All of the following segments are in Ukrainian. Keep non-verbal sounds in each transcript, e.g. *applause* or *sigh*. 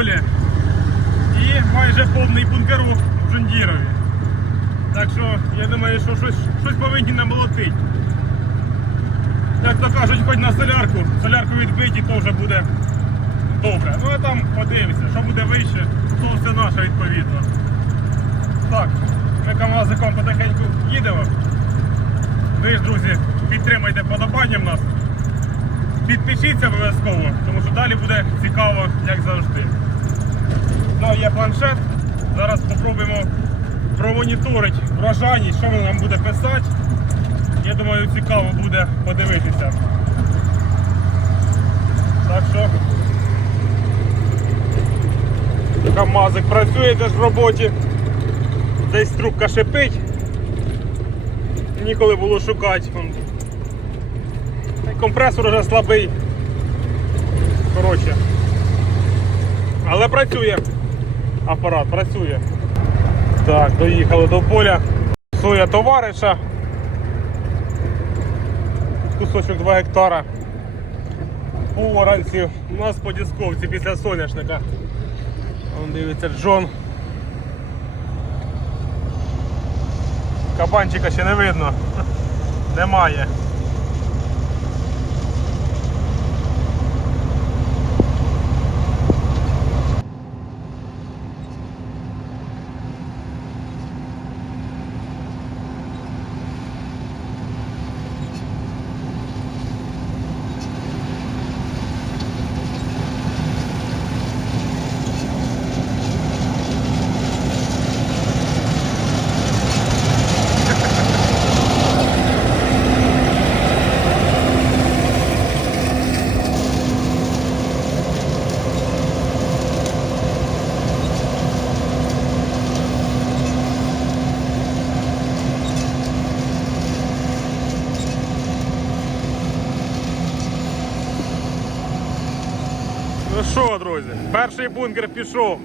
полі. І майже повний бункерок в Джундірові. Так що я думаю, що щось, щось повинні намолотити. Як то кажуть, хоч на солярку, солярку відбиті, то вже буде добре. Ну а там подивимося, що буде вище, то все наше відповідно. Так, ми КАМАЗиком потихеньку їдемо. Ви ж, друзі, підтримайте подобанням нас. Підпишіться обов'язково, тому що далі буде цікаво, як завжди. Ну, є планшет. Зараз спробуємо промоніторити врожайність, що він нам буде писати. Я думаю, цікаво буде подивитися. Так що КАМАЗик працює теж в роботі. Десь трубка шипить. Ніколи було шукати. Компресор вже слабий. Коротше. Але працює. Апарат працює. Так, доїхали до поля. Соя товариша. Кусочок 2 гектара. По оранці. У нас по дисковці після соняшника. Вон дивиться Джон. Кабанчика ще не видно. *laughs* Немає. Ну друзі, перший бункер пішов.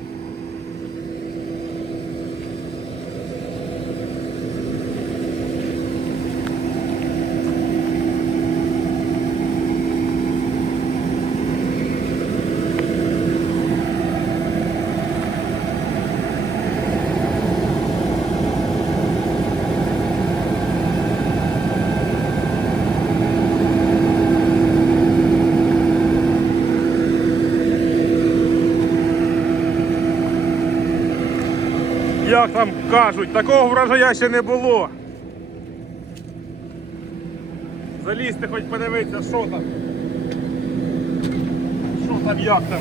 Як там кажуть, такого врожая ще не було. Залізти хоч подивитися, що там. Що там, як там.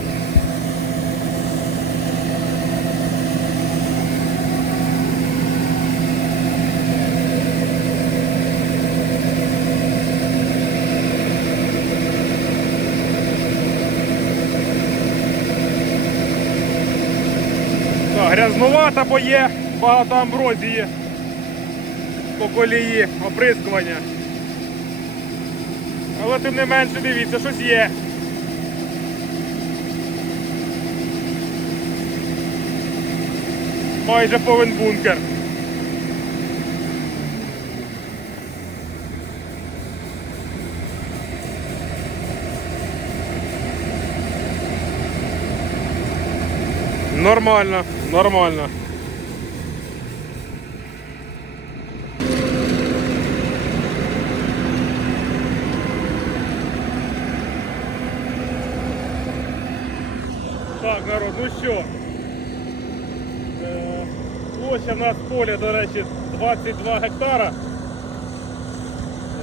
Так, грязнувата, бо є багато амброзії по колії оприскування. Але тим не менше дивіться, щось є. Майже повен бункер. Нормально, нормально. Так, народ, ну що? Е, Площа в нас поля, до речі, 22 гектара.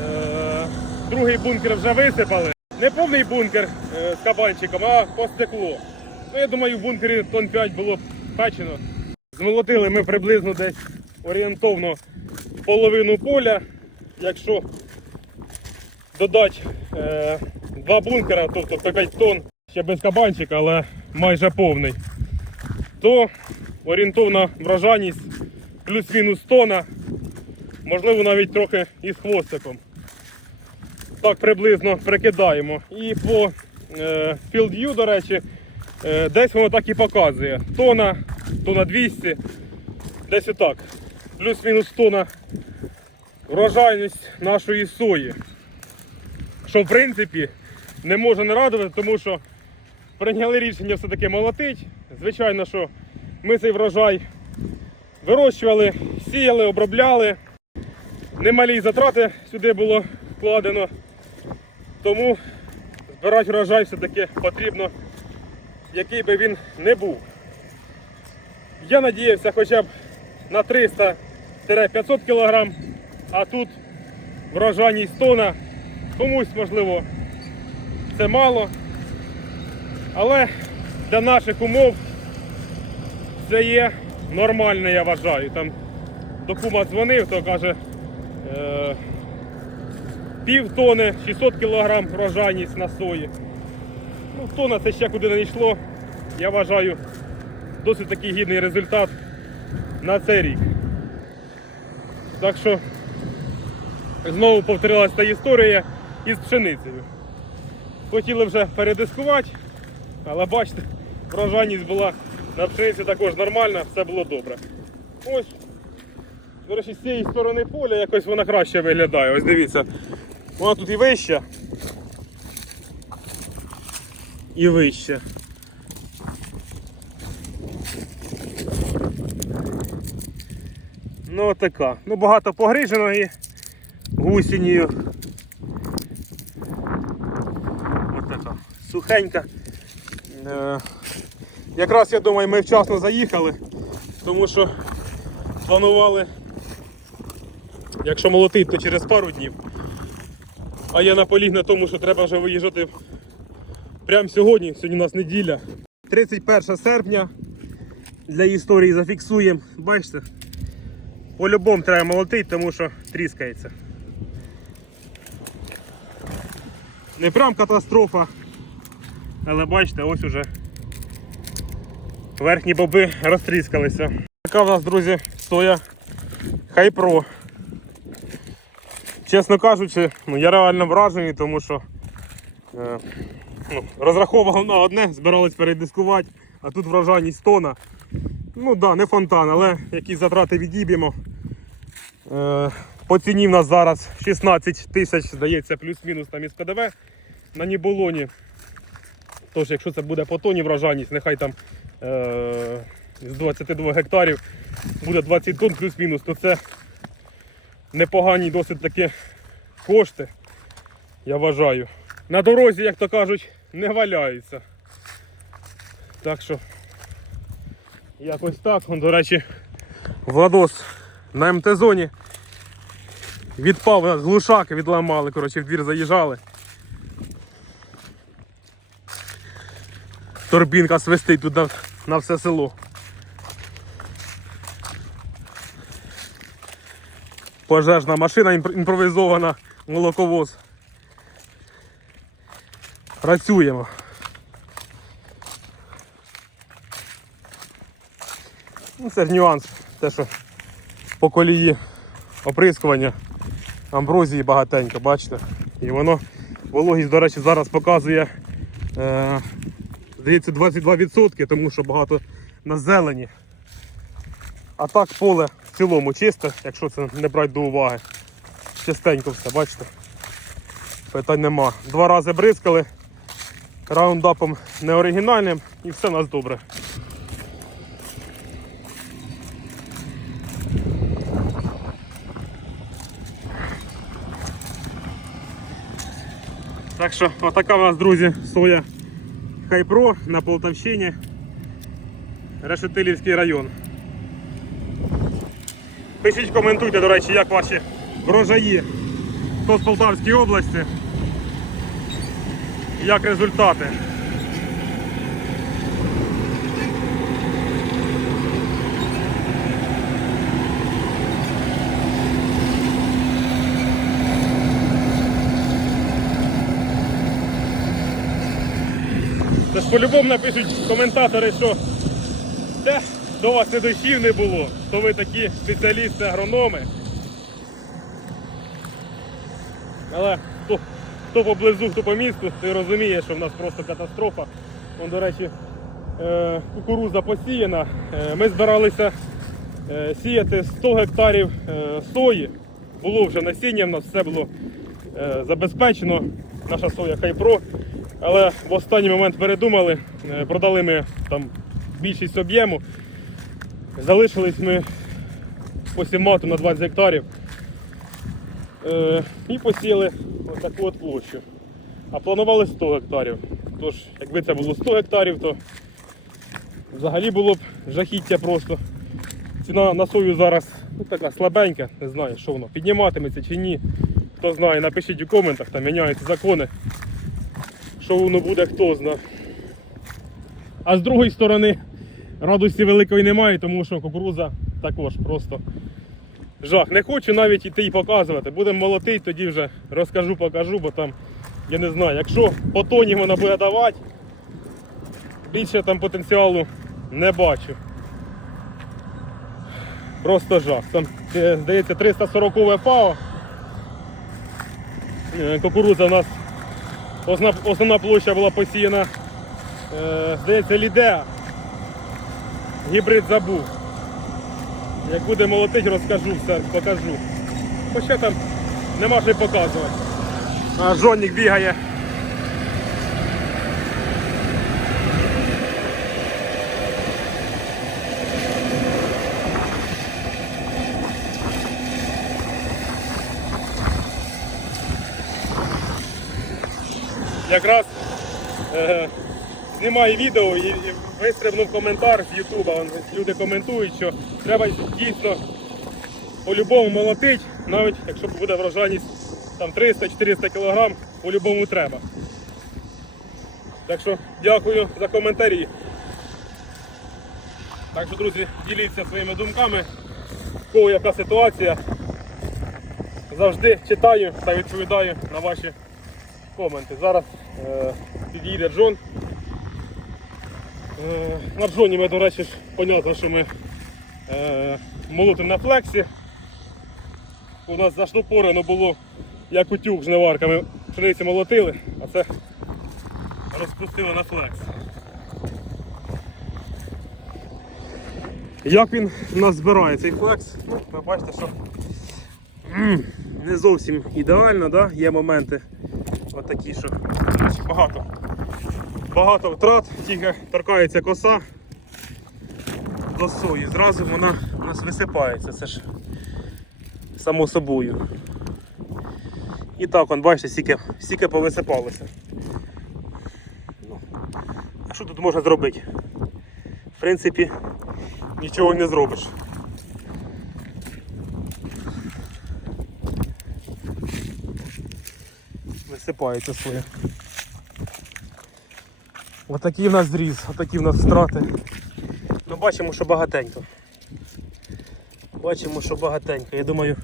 Е, Другий бункер вже висипали. Не повний бункер е, з кабанчиком, а по стеклу. Ну, я думаю, в бункері тонн 5 було печено. Змолотили ми приблизно десь орієнтовно половину поля. Якщо додати е, два бункера, тобто по 5 тонн, ще без кабанчика, але майже повний, то орієнтовна врожайність плюс-мінус тонна, можливо навіть трохи із хвостиком. Так приблизно прикидаємо. І по е, View, до речі, десь воно так і показує. Тона, тона 200, десь отак. плюс-мінус тона врожайність нашої сої. Що в принципі не може не радувати, тому що прийняли рішення все-таки молотить. Звичайно, що ми цей врожай вирощували, сіяли, обробляли. Немалі затрати сюди було вкладено. Тому збирати врожай все-таки потрібно, який би він не був. Я надіявся хоча б на 300-500 кг, а тут врожайність тона. Комусь, можливо, це мало. Але для наших умов це є нормально, я вважаю. Там до кума дзвонив, то каже е, пів тони, 600 кг врожайність на сої. Ну, тона це ще куди не йшло. Я вважаю досить такий гідний результат на цей рік. Так що знову повторилася та історія із пшеницею. Хотіли вже передискувати, але бачите, врожайність була на пшениці також нормальна, все було добре. Ось, до речі, з цієї сторони поля якось вона краще виглядає. Ось дивіться, вона тут і вища. І вища. Ну така. Ну багато погриженої гусінію. Ось така. Сухенька. Е, якраз я думаю, ми вчасно заїхали, тому що планували, якщо молотить, то через пару днів. А я наполіг на тому, що треба вже виїжджати прямо сьогодні. Сьогодні у нас неділя. 31 серпня. Для історії зафіксуємо. Бачите? По-любому треба молотити, тому що тріскається. Не прям катастрофа. Але бачите, ось уже верхні боби розтріскалися. Така в нас, друзі, соя Хайпро. Чесно кажучи, ну, я реально вражений, тому що е, ну, розраховував на одне, збирались передискувати, а тут врожайність тона. Ну так, да, не фонтан, але якісь затрати відіб'ємо. Е, по ціні в нас зараз 16 тисяч, здається, плюс-мінус там із ПДВ на Ніболоні. Тож, якщо це буде по тоні врожайність, нехай там е, з 22 гектарів буде 20 тонн плюс-мінус, то це непогані досить таки кошти, я вважаю. На дорозі, як то кажуть, не валяються. Так що якось так. До речі, Владос на МТ-зоні відпав, нас глушаки відламали, коротше, в двір заїжджали. Торбінка свистить тут на, на все село. Пожежна машина імпр- імпровізована, молоковоз. Працюємо. Ну, це ж нюанс, те, що по колії оприскування амброзії багатенько, бачите? І воно вологість, до речі, зараз показує, е, здається, 22%, тому що багато на зелені. А так поле в цілому чисте, якщо це не брати до уваги. Чистенько все, бачите? Питань нема. Два рази бризкали раундапом неоригінальним і все у нас добре. Так що отака у нас, друзі, соя Хайпро на Полтавщині. Решетилівський район. Пишіть, коментуйте, до речі, як ваші врожаї хто з Полтавської області. Як результати. Тож по-любому напишуть коментатори, що те, до вас не дощів не було, то ви такі спеціалісти, агрономи. Але хто, поблизу, хто по місту, той розуміє, що в нас просто катастрофа. Вон, до речі, е, кукуруза посіяна. Е, Ми збиралися е, сіяти 100 гектарів сої. Було вже насіння, в нас все було забезпечено. Наша соя Хайпро. Але в останній момент передумали, продали ми там більшість об'єму. Залишились ми по сімату на 20 гектарів. Е, і посіяли таку от площу. А планували 100 гектарів. Тож, якби це було 100 гектарів, то взагалі було б жахіття просто. Ціна на сою зараз ну, така слабенька, не знаю, що воно підніматиметься чи ні. Хто знає, напишіть у коментах, там міняються закони. Що воно буде, хто знає. А з другої сторони, радості великої немає, тому що кукуруза також просто жах. Не хочу навіть іти і показувати. Будемо молотити, тоді вже розкажу, покажу, бо там, я не знаю, якщо по тоні вона буде давати, більше там потенціалу не бачу. Просто жах. Там, е, здається, 340 ФАО. Е, Кукурудза у нас основна, основна площа була посіяна, е, здається, лідеа. Гібрид забув. Як буде молотить, розкажу все, покажу. Хоча там нема що й показувати. А жонник бігає. Якраз е, знімаю відео і, вистрибнув коментар з Ютуба. Люди коментують, що треба дійсно по-любому молотить, навіть якщо буде врожайність там 300-400 кг, по-любому треба. Так що дякую за коментарі. Так що, друзі, діліться своїми думками, в кого яка ситуація. Завжди читаю та відповідаю на ваші коменти. Зараз е, під'їде Джон. Е, на Джоні ми, до речі, понятно, що ми е, молотимо на флексі. У нас заштопорено було як утюг жниварками. Пшениці молотили, а це розпустили на флекс. Як він у нас збирає цей флекс? Ну, ви бачите, що не зовсім ідеально, да? є моменти отакі, що багато. Багато втрат, тільки торкається коса до сої. Зразу вона у нас висипається, це ж само собою. І так, вон, бачите, стільки, стільки повисипалося. Ну, а що тут можна зробити? В принципі, нічого не зробиш. Висипається своє. Отакий в нас зріз, отакі в нас втрати. Ну бачимо, що багатенько. Бачимо, що багатенько. Я думаю,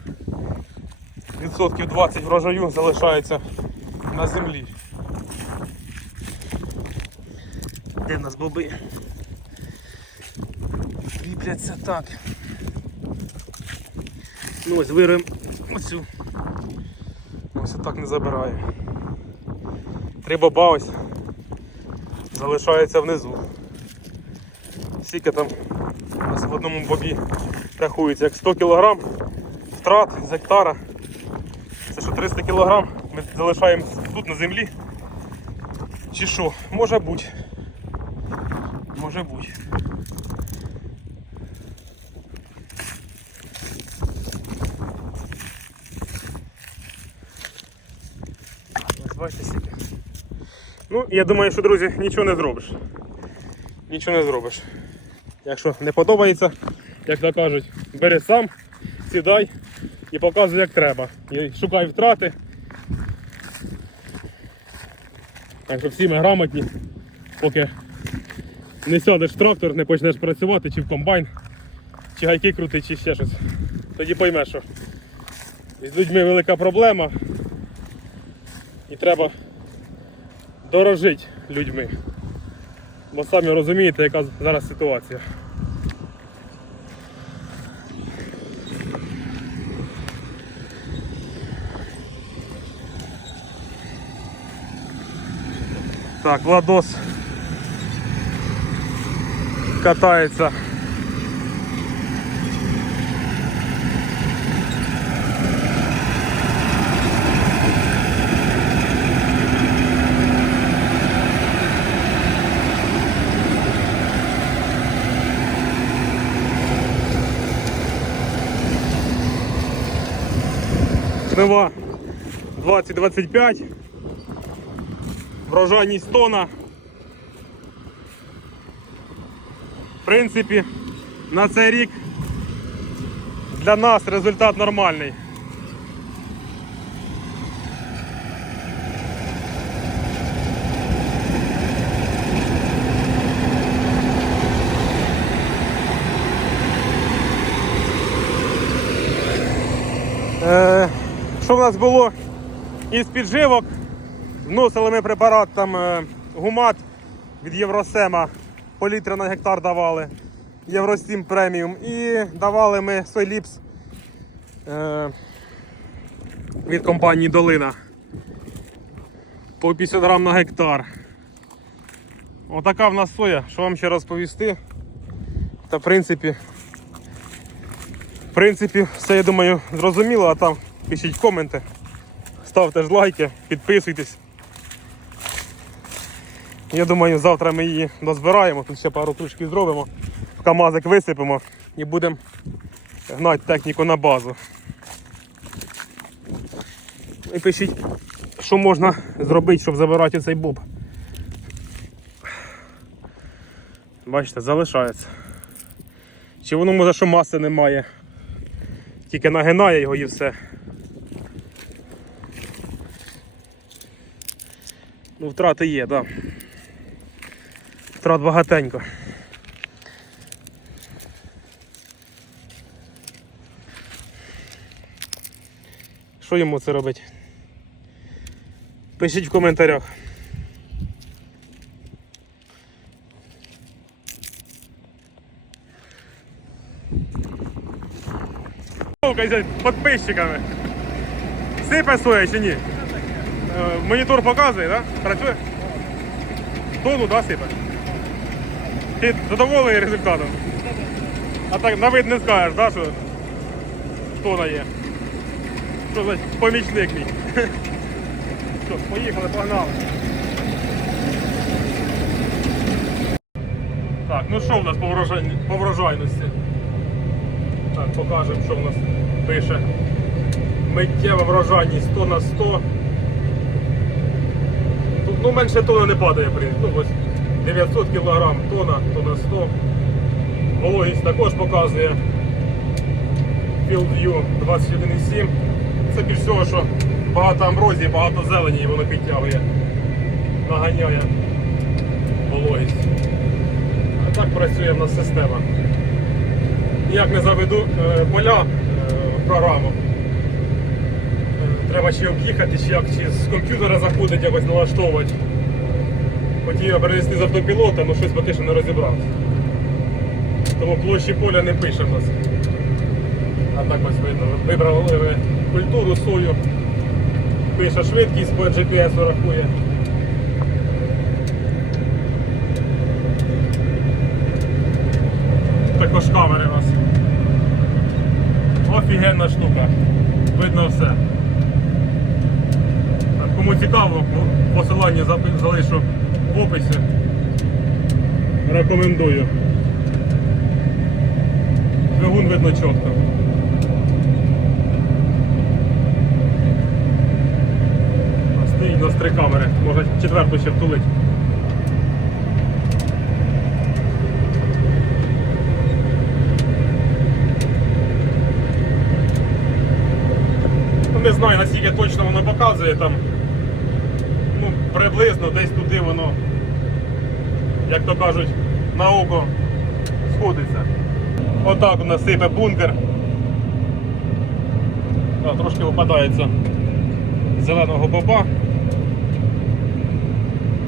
відсотків 20 врожаю залишається на землі. Де в нас боби? Кріпляться так. Ну ось вирвемо оцю. Ось так не забираю. Три боба ось залишається внизу. Скільки там у нас в одному бобі рахується, як 100 кг втрат з гектара. Це що 300 кг ми залишаємо тут на землі. Чи що? Може бути. Може бути. Ну, я думаю, що, друзі, нічого не зробиш. Нічого не зробиш. Якщо не подобається, як то кажуть, бери сам, сідай і показуй як треба. І шукай втрати. Так що всі ми грамотні, поки не сядеш в трактор, не почнеш працювати чи в комбайн, чи гайки крути, чи ще щось. Тоді поймеш, що з людьми велика проблема і треба дорожити людьми. Бо самі розумієте, яка зараз ситуація. Так, Владос катається Жнива 2025. Врожайність тона. В принципі, на цей рік для нас результат нормальний. Нас було із підживок? Вносили ми препарат там е, гумат від Євросема, по літру на гектар давали. Євростім преміум. І давали ми Сойліпс е, від компанії Долина. По 50 грам на гектар. Отака в нас соя, що вам ще розповісти. Та в принципі, в принципі, все я думаю зрозуміло, а там пишіть коменти, ставте ж лайки, підписуйтесь. Я думаю, завтра ми її дозбираємо, тут ще пару кружків зробимо, в камазик висипемо і будемо гнати техніку на базу. І пишіть, що можна зробити, щоб забирати цей боб. Бачите, залишається. Чи воно може, що маси немає. Тільки нагинає його і все. Ну, втрати є, так. Да. Втрат багатенько. Що йому це робить? Пишіть в коментарях. з підписчиками. Сипе соя чи ні? Е, Монітор показує, так? Да? Працює? Тону, да, сипе? Ти задоволений результатом? А так на вид не скажеш, да, що тона є. Що за помічник мій? *laughs* Що, поїхали, погнали. Так, ну що в нас по, врожай... по врожайності? Так, покажемо, що в нас пише. Миттєва врожайність 100 на 100. Ну, менше тона не падає. Ну, ось 900 кг тона, то на 100. Вологість також показує FieldView 21,7. Це більш всього, що багато амброзії, багато зелені і воно підтягує, наганяє вологість. А так працює в нас система. Ніяк не заведу е, поля е, в програму. Треба чи об'їхати, чи як чи з комп'ютера заходить, якось налаштовувати. Хотів я перевести з автопілота, але щось поки що не розібрався. Тому площі поля не пише в нас. А так ось видно. Вибрали ви культуру сою. Пише швидкість по GPS рахує. Також камери у нас. Офігенна штука. Видно все. Кому цікаво, посилання залишу в описі. Рекомендую. Двигун видно чітко. Стоїть у нас три камери, може четверту ще втулить. Ну, не знаю наскільки точно воно показує там. Ну, приблизно десь туди воно, як то кажуть, на око сходиться. Отак у нас сипе бункер. А, трошки випадається зеленого боба.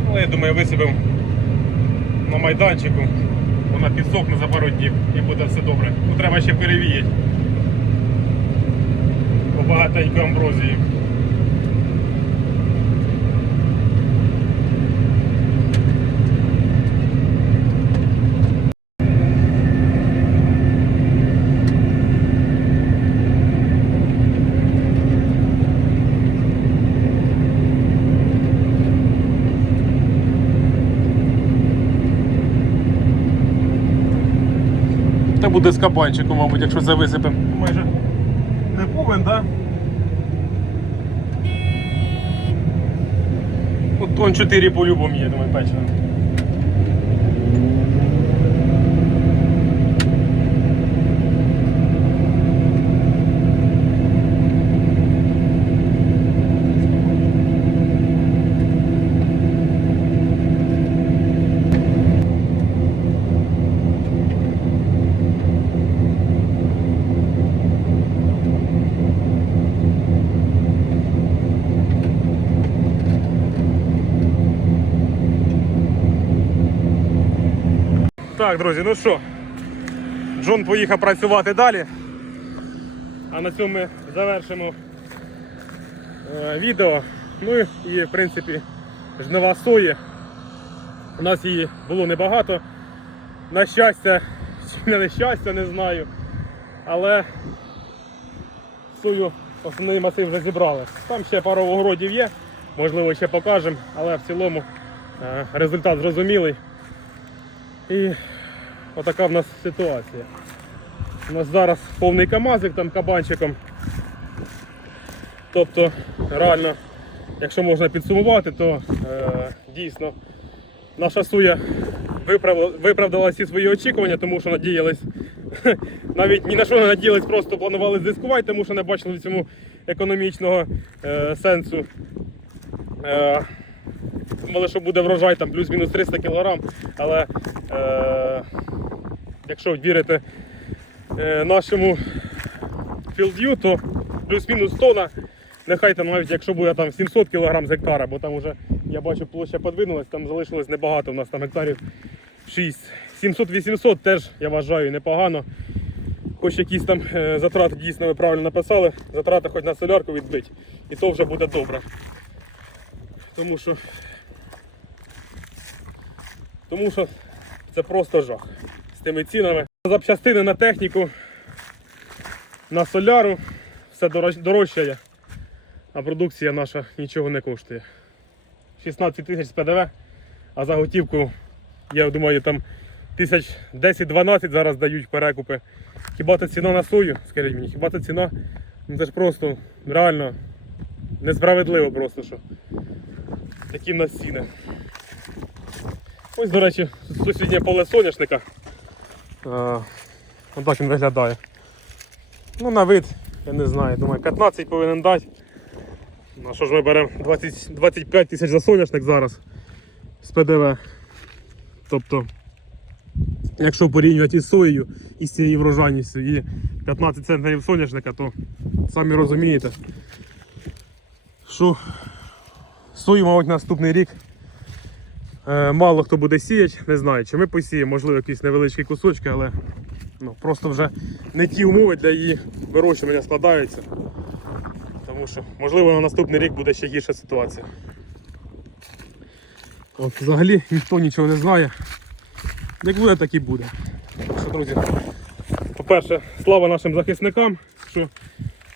Але я думаю, висипемо на майданчику. Вона підсохне за пару днів і буде все добре. Ну, треба ще перевіяти. По багатенької амброзії. Та буде з кабанчиком, мабуть, якщо це висипемо. Ну, майже не повинен, так? Да? От тон 4 по-любому є, думаю, печено. Так, друзі, ну що, Джон поїхав працювати далі. А на цьому ми завершимо е, відео. Ну і в принципі жнива сої. У нас її було небагато. На щастя, чи не на щастя, не знаю. Але сою основний масив вже зібрали. Там ще пару огородів є, можливо ще покажемо, але в цілому е, результат зрозумілий. І отака в нас ситуація. У нас зараз повний камазик там кабанчиком. Тобто, реально, якщо можна підсумувати, то е, дійсно наша суя виправдала всі свої очікування, тому що надіялись, *laughs* навіть ні на що не надіялись, просто планували зискувати, тому що не бачили в цьому економічного е, сенсу. Е, Думали, що буде врожай там плюс-мінус 300 кг, але е, якщо вірити е, нашому філдю, то плюс-мінус тонна, нехай там навіть якщо буде там 700 кг з гектара, бо там вже я бачу площа подвинулась, там залишилось небагато, у нас там гектарів 6. 700-800 теж я вважаю непогано. Хоч якісь там е, затрати дійсно ви правильно написали, затрати хоч на солярку відбить, і то вже буде добре. Тому що тому що це просто жах з тими цінами. Запчастини на техніку, на соляру, все дорожчає, а продукція наша нічого не коштує. 16 тисяч з ПДВ, а за готівку, я думаю, там тисяч 10-12 зараз дають перекупи. Хіба це ціна на сою? Скажіть мені, хіба це ціна? Ну це ж просто реально несправедливо просто, що такі в нас ціни. Ось, до речі, сусіднє поле соняшника. А, Отак він виглядає. Ну, на вид, я не знаю, думаю, 15 повинен дати. Ну, що ж ми беремо 20, 25 тисяч за соняшник зараз з ПДВ. Тобто, якщо порівнювати із соєю і з цією врожайністю і 15 центнерів соняшника, то самі розумієте, що сою, мабуть, наступний рік Е, Мало хто буде сіяти, не знаю, чи ми посіємо, можливо, якісь невеличкі кусочки, але ну, просто вже не ті умови для її вирощування складаються. Тому що, можливо, на наступний рік буде ще гірша ситуація. От, взагалі ніхто нічого не знає. Як буде, так і буде. Що, друзі, по-перше, слава нашим захисникам, що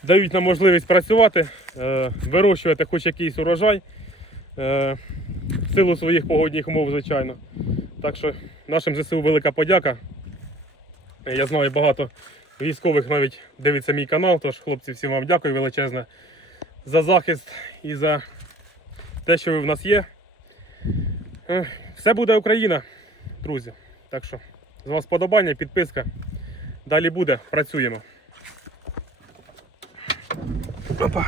дають нам можливість працювати, е, вирощувати хоч якийсь урожай. Е, в силу своїх погодних умов, звичайно. Так що нашим ЗСУ велика подяка. Я знаю багато військових навіть дивиться мій канал, тож хлопці, всім вам дякую величезне за захист і за те, що ви в нас є. Е, Все буде Україна, друзі. Так що з вас подобання, підписка. Далі буде, працюємо. Опа.